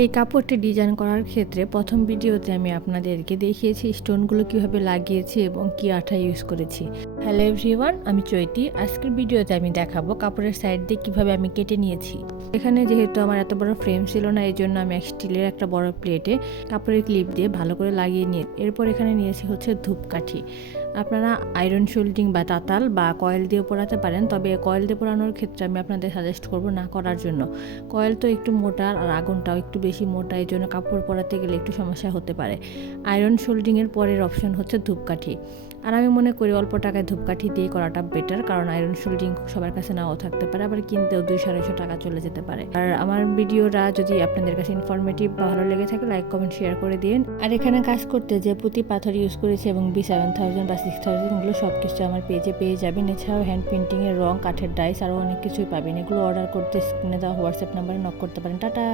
এই কাপড়টি ডিজাইন করার ক্ষেত্রে প্রথম ভিডিওতে আমি আপনাদেরকে দেখিয়েছি স্টোনগুলো কীভাবে লাগিয়েছি এবং কি আঠা ইউজ করেছি। হ্যালো এভরিওয়ান আমি চৈতি। আজকের ভিডিওতে আমি দেখাবো কাপড়ের সাইড দিয়ে কীভাবে আমি কেটে নিয়েছি। এখানে যেহেতু আমার এত বড় ফ্রেম ছিল না, এই জন্য আমি স্টিলের একটা বড় প্লেটে কাপড়ের ক্লিপ দিয়ে ভালো করে লাগিয়ে নিয়ে এরপর এখানে নিয়েছি হচ্ছে ধূপকাঠি। আপনারা আয়রন শোল্ডিং বা তাতাল বা কয়েল দিয়ে পোড়াতে পারেন, তবে কয়েল দিয়ে পোড়ানোর ক্ষেত্রে আমি আপনাদের সাজেস্ট করব না করার জন্য। কয়েল তো একটু মোটা আর আগুনটাও একটু বেশি মোটা, এই জন্য কাপড় পরাতে গেলে একটু সমস্যা হতে পারে। আয়রন শোল্ডিংয়ের পরের অপশন হচ্ছে ধূপকাঠি। আর আমি মনে করি অল্প টাকায় ধূপকাঠি দিয়ে করাটা বেটার কারণ আয়রন শোল্ডিং সবার কাছে নাও থাকতে পারে, আবার কিনতেও দুই সাড়াইশো টাকা চলে যেতে পারে। আর আমার ভিডিওটা যদি আপনাদের কাছে ইনফরমেটিভ বা ভালো লেগে থাকে লাইক কমেন্ট শেয়ার করে দিন। আর এখানে কাজ করতে যে পুঁতি পাথর ইউজ করেছি এবং বি সেভেন থাউজেন্ড বা সিক্স থাউজেন্ড এগুলো সব কিছু আমার পেজে পেয়ে যাবেন। এছাড়াও হ্যান্ড পেন্টিংয়ের রং, কাঠের ডাইস আরও অনেক কিছুই পাবেন। এগুলো অর্ডার করতে স্ক্রিনে দেওয়া হোয়াটসঅ্যাপ নাম্বারে নক করতে পারেন। টাটা!